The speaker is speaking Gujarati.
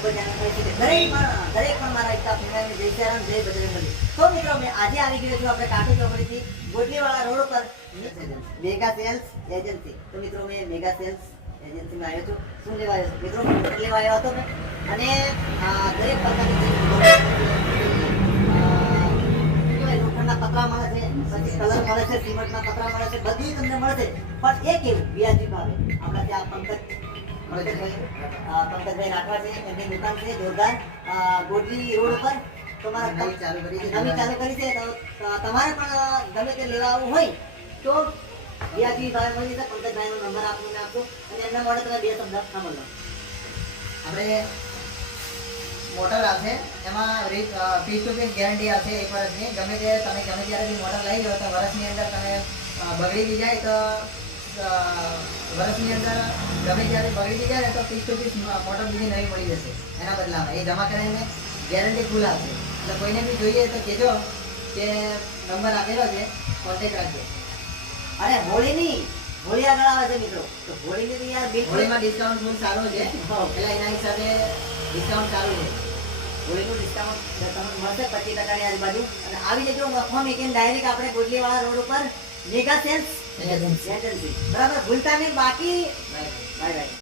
ખૂબ જ આનંદ થાય છે કે દરેક પણ મારા એકતા ફેમિલીને જય શ્રીરામ, જય બજરંગબલી. તો મિત્રો મેં આજે આવી ગયો છું આપણે કાંઠો ચોકડીથી ગોટલીવાળા રોડ ઉપર મેગા સેલ્સ એજન્સી. તો મિત્રો મેં મેગા સેલ્સ એજન્સીમાં આવ્યો છું. શું લેવા આવ્યો છું મિત્રો? મોટર લેવા આવ્યો હતો મેં. અને દરેક પ્રકારની લોખંડના પતરા મળે છે, પછી કલર મળે છે, સિમેન્ટના પતરા મળે છે, બધું તમને મળે છે. પણ એ કેવું વ્યાજબી ભાવે. આપણા ત્યાં પંકજભાઈ રાઠવા છે, એમની દુકાન છે જોરદાર ગોટલી રોડ ઉપર. તમારે નવી ચાલુ કરી છે. તો તમારે પણ ગમે તે લેવા આવવું હોય તો વ્યાજબી ભાવે મળી જશે. પંકજભાઈનો નંબર આપીને આપજો અને એમના મોડે તમે બે શબ્દ સાંભળો. આપણે મોટર આવશે, એમાં 30 ટુ 30 ગેરંટી આવશે 1 વર્ષની. ગમે ત્યારે બી મોટર લઈ લો તો વર્ષની અંદર તમે બગડી બી જાય તો વર્ષની અંદર ગમે ત્યારે બગડી બી જાય તો 30 ટુ 30 મોટર બીજી નવી મળી જશે એના બદલામાં. એ જમા કરીને ગેરંટી ફૂલ આવશે. એટલે કોઈને બી જોઈએ તો કહેજો કે નંબર આપેલો છે, કોન્ટેક્ટ રાખજો. અરે હોળી આગળ આવે છે મિત્રો, તો હોળીની તો યાર હોળીમાં ડિસ્કાઉન્ટ ફૂલ સારું છે. એટલે એના હિસાબે ડિસ્કાઉન્ટ સારું છે. હોળીનું ડિસ્કાઉન્ટ તમને મળશે 25% ની આજુબાજુ. અને આવી જજો મફા મેકીને ડાયરેક્ટ આપણે ગોટલીવાળા રોડ ઉપર મેગા સેલ્સ એજન્સી. બરાબર, ભૂલતા નહીં. બાકી બાય બાય.